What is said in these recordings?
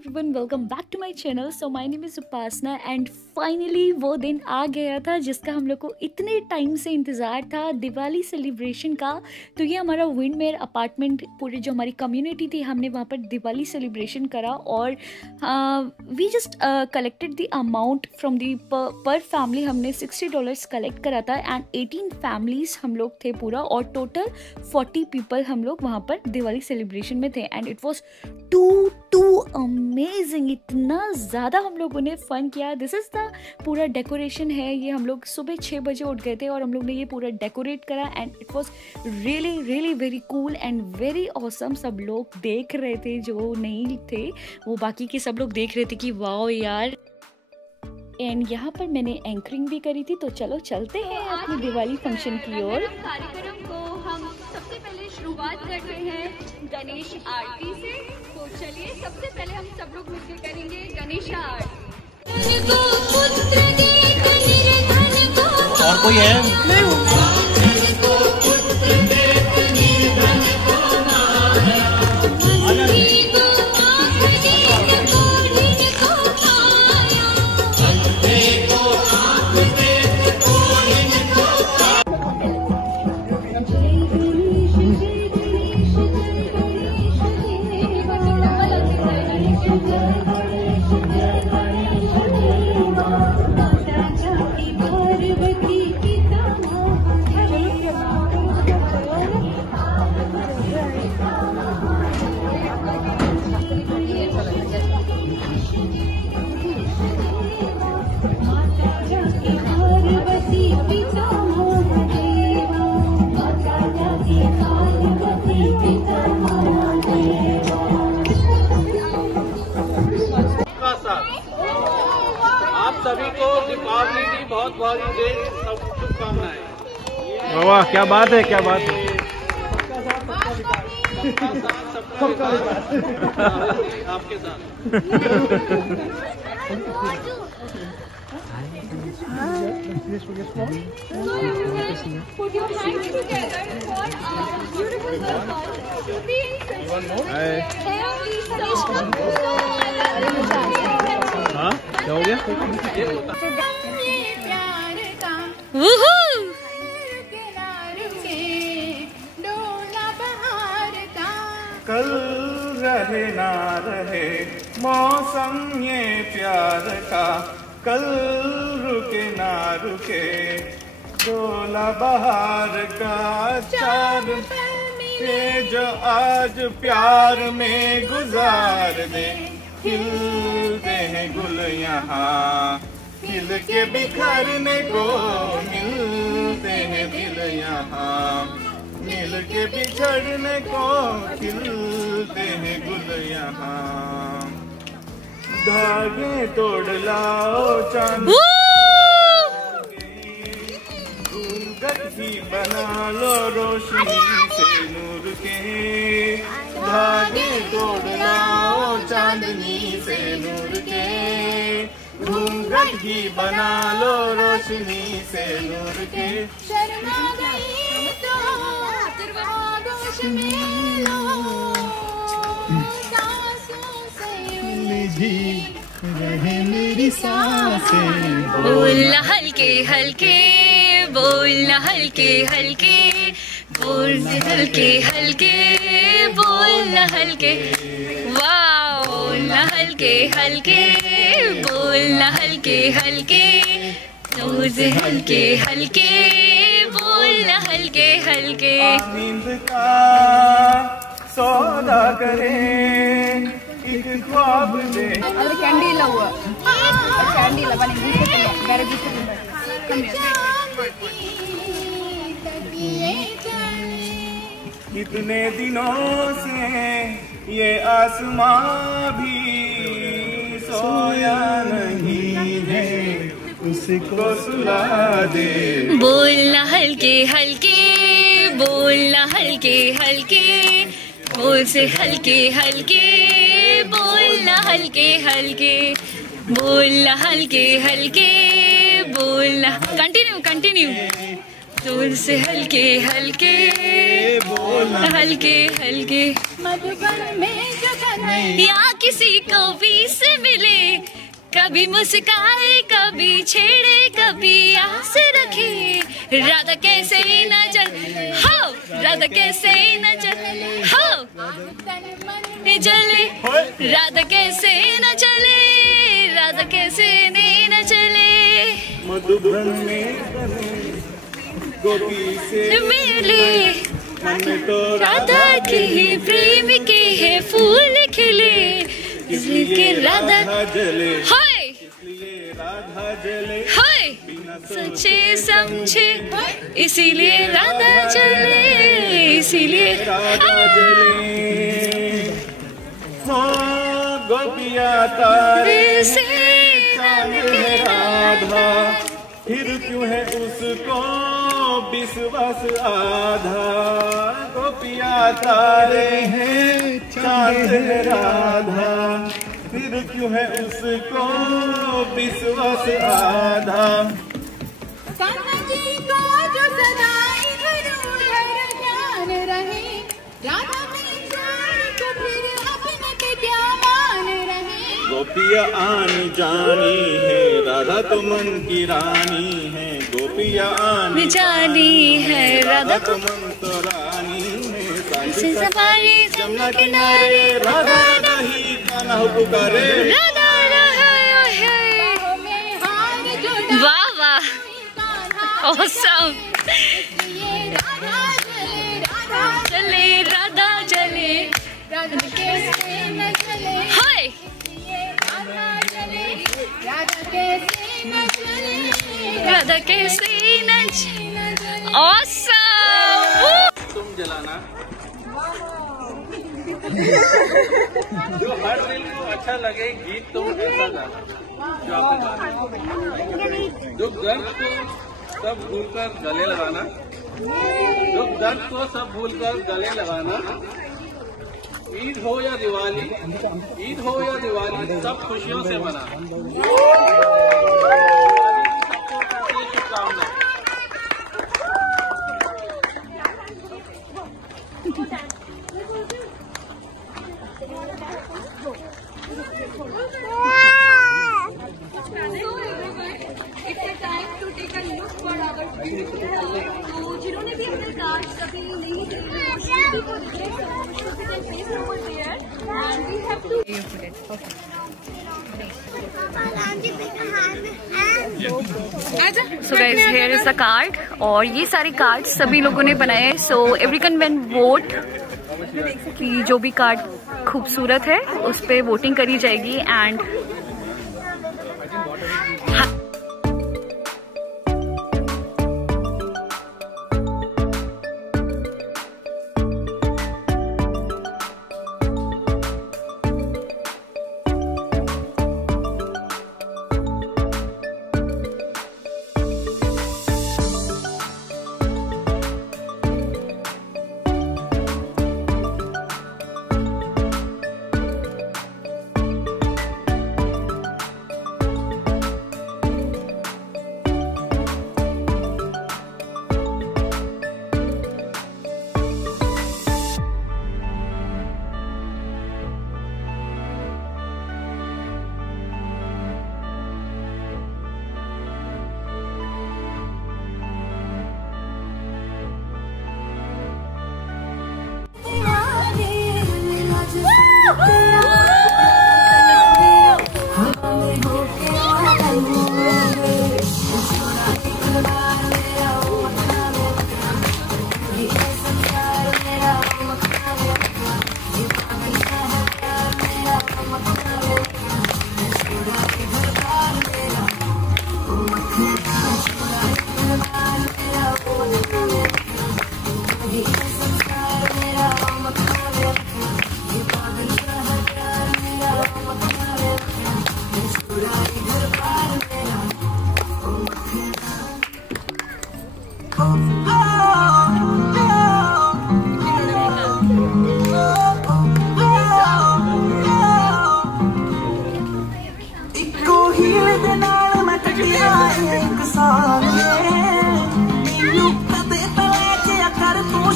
Everyone, welcome back to my channel. So my name is Upasana and finally वो दिन आ गया था जिसका हम लोग को इतने टाइम से इंतज़ार था, दिवाली सेलिब्रेशन का। तो ये हमारा विंडमेयर अपार्टमेंट, पूरी जो हमारी कम्युनिटी थी, हमने वहाँ पर दिवाली सेलिब्रेशन करा और we just collected the amount from the per family. हमने $60 कलेक्ट करा था एंड 18 फैमिलीज़ हम लोग थे पूरा, और टोटल 40 पीपल हम लोग वहाँ पर दिवाली सेलिब्रेशन में थे and it was too amazing. इतना ज़्यादा हम लोगों ने फ़न किया। दिस इज़ द पूरा डेकोरेशन है। ये हम लोग सुबह 6 बजे उठ गए थे और हम लोग ने ये पूरा डेकोरेट करा and it was really really very cool and very awesome. सब लोग देख रहे थे, जो नहीं थे वो बाकी के सब लोग देख रहे थे कि वाओ यार। एंड यहाँ पर मैंने एंकरिंग भी करी थी। तो चलो चलते हैं अपने दिवाली फंक्शन की ओर। कार्यक्रम को हम सबसे पहले शुरुआत करते हैं गणेश आरती से। तो चलिए सबसे पहले हम सब लोग मिलकर करेंगे गणेश आरती। और कोई है? सभी को दीपावली की बहुत बहुत शुभकामनाएं। वाह, क्या बात है, क्या बात है। आपके साथ हाँ, क्या हो गया? कल रहे ना रहे मौसम ये प्यार का, कल रुके ना रुके डोला बहार का। चार ये जो आज प्यार में गुजार दे, खिलते हैं गुल यहाँ, खिल के बिखरने को मिलते हैं दिल यहाँ, मिल के बिछड़ने को खिलते हैं गुल यहाँ। धागे तोड़ लाओ चांद, घूंघट ही बना लो रोशनी से नूर के। धागे तोड़ लाओ चांदनी से नूर के, घूंघट ही बना लो रोशनी से नूर के। शर्मा गई तो आगोश में लो, सांसों से रहे मेरी सांसें। बोलना हल्के हल्के, बोलना हल्के हल्के, बोलना हल्के हल्के, बोलना हल्के। वाह, बोलना हल्के हल्के, बोलना हल्के हल्के, रोज हल्के हल्के, बोलना हल्के हल्के। नींद का सौदा करें, एक ख्वाब दे। कैंडी लगा कैंडी लगा कितने दिनों से ये आसमां भी सोया नहीं है, उसको सुला दे। बोलना हल्के हल्के, बोलना हल्के हल्के, बोल से हल्के हल्के, बोलना हल्के हल्के, बोलना हल्के हल्के, बोलना कंटिन्यू कंटिन्यू। जोर से हल्के हल्के, बोलना हल्के हल्के। मधुबन में गगन या किसी कवि से मिले, कभी मुस्काए कभी छेड़े कभी आस रखे, राधा कैसे न चले हो, राधा कैसे न चले हो जले, राधा कैसे न चले, राधा कैसे न चले, मधुबन में गोपी से मिले, तो राधा के प्रेम के है फूल खिले, इसलिए राधा जले, हाय इसलिए राधा जले, हाय सच्चे समझे, इसीलिए राधा जले, इसीलिए राधा जले। हाँ गोपिया तारे से चांद है राधा, फिर क्यों है उसको विश्वास आधा। गोपिया तारे हैं चांद है राधा, फिर क्यों है उसको विश्वास आधा। कान्हा जी को जो सदा इधर उधर ध्यान रहे, राधा में जान तो फिर अपने पे क्या मान रहे। गोपिया आन जानी है, राधा तो मन की रानी है। गोपिया आन जानी है, राधा तो मन तो रानी है। से सफारी जमुना किनारे राधा नहीं कान्हा पुकारे, राधा रहा बाहों में हार जोड़ा वाह वाह कान्हा, ऑसम, ये राधा जले, राधा चले राधा चले, राधा कैसे न चले, हाय ये राधा जले, राधा कैसे न चले, राधा कैसे न चले, ऑसम। तुम जलाना जो हर दिल को अच्छा लगे गीत तुम ऐसा गाना जो आपने गाना, जो दर्द को सब भूलकर गले लगाना, जो दर्द को सब भूलकर गले लगाना। ईद हो या दिवाली, ईद हो या दिवाली सब खुशियों से मना। शुभकामनाएं। तो जिन्होंने भी अपने कार्ड कभी नहीं so guys here is the card, और ये सारे कार्ड सभी लोगों ने बनाए हैं। सो एवरीवन कैन वोट कि जो भी कार्ड खूबसूरत है उस पे वोटिंग करी जाएगी। एंड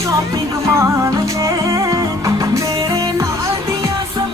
शॉपिंग मान ले मेरे नाल दिया सब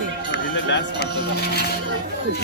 ಇಲ್ಲೇ ಡ್ಯಾನ್ಸ್ ಮಾಡ್ತಾರೆ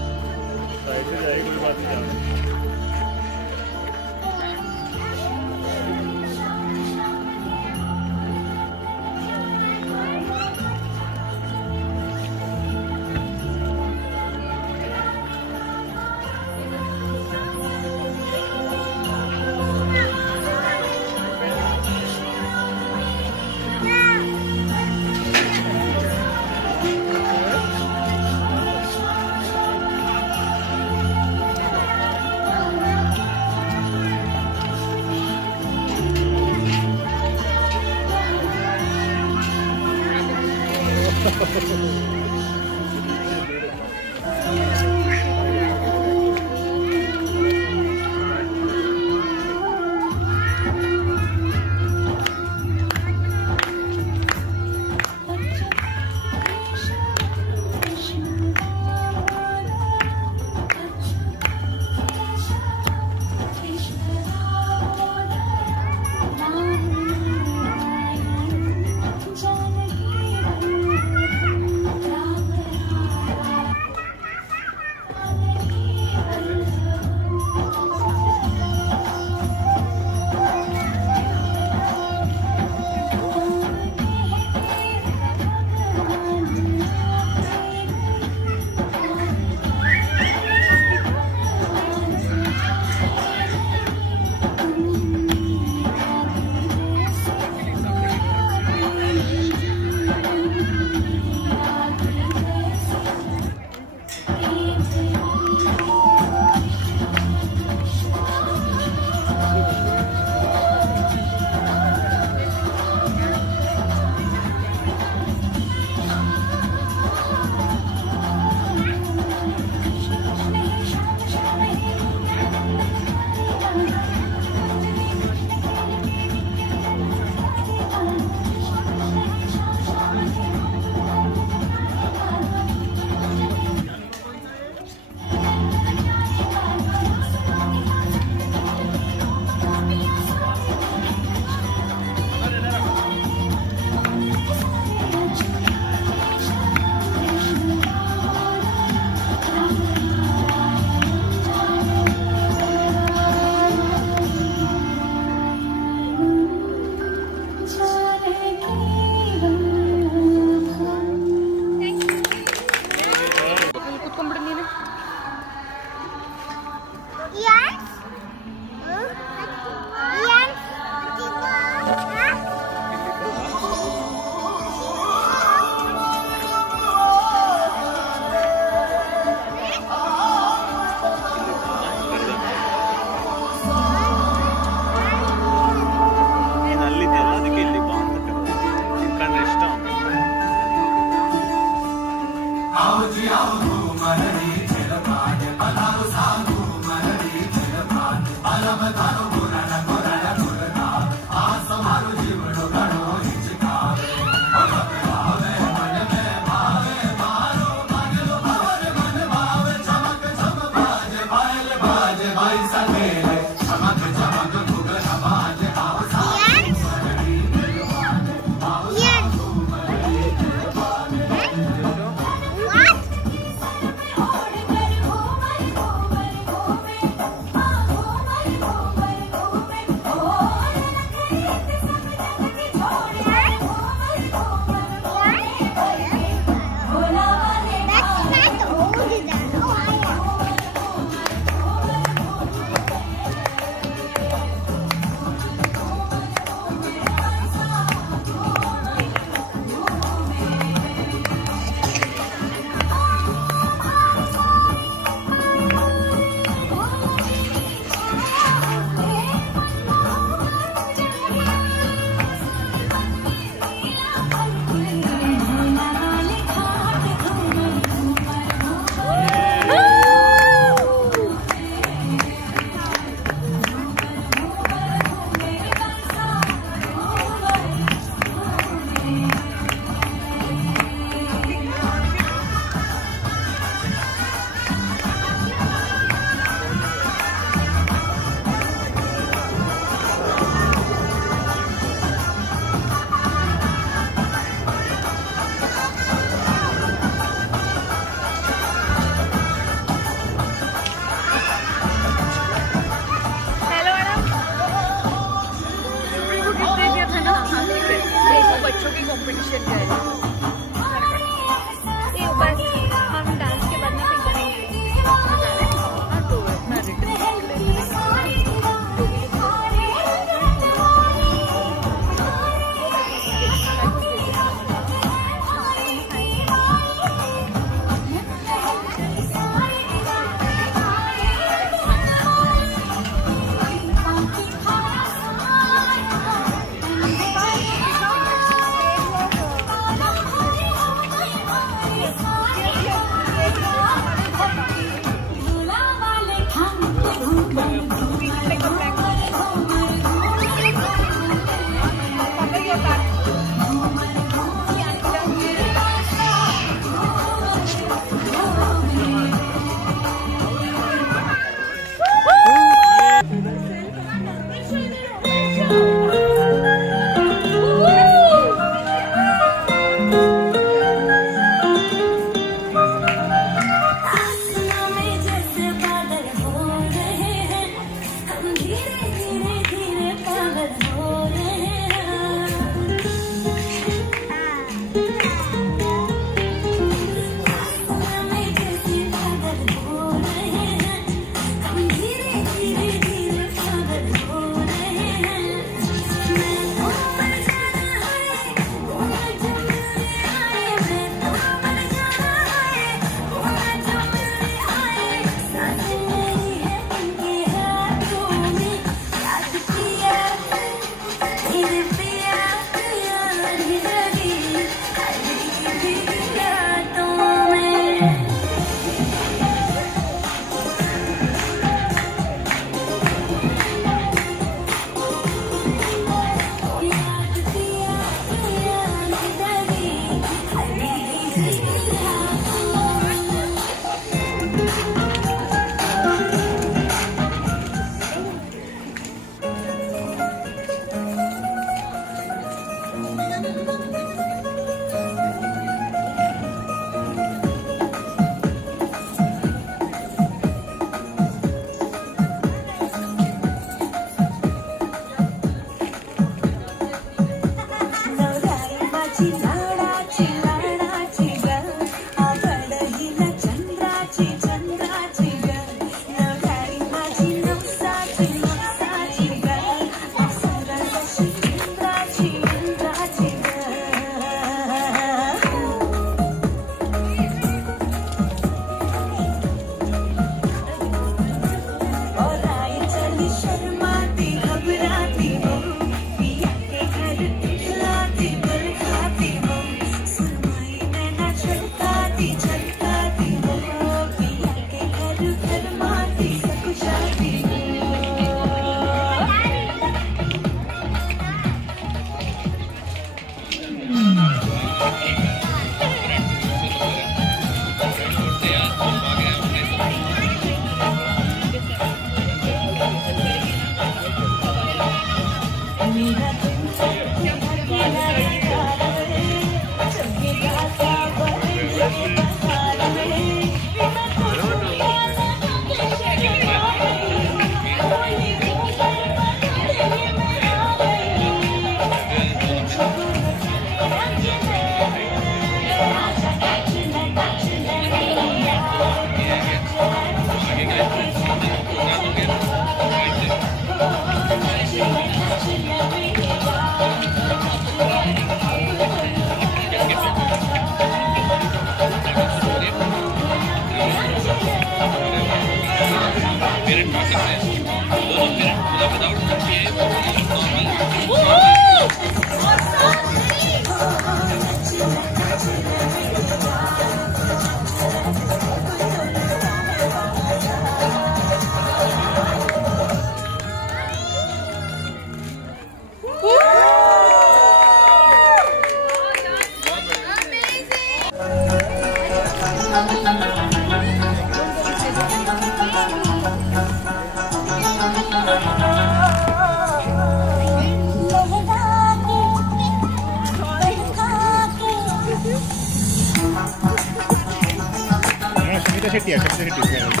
Shamita Shetty.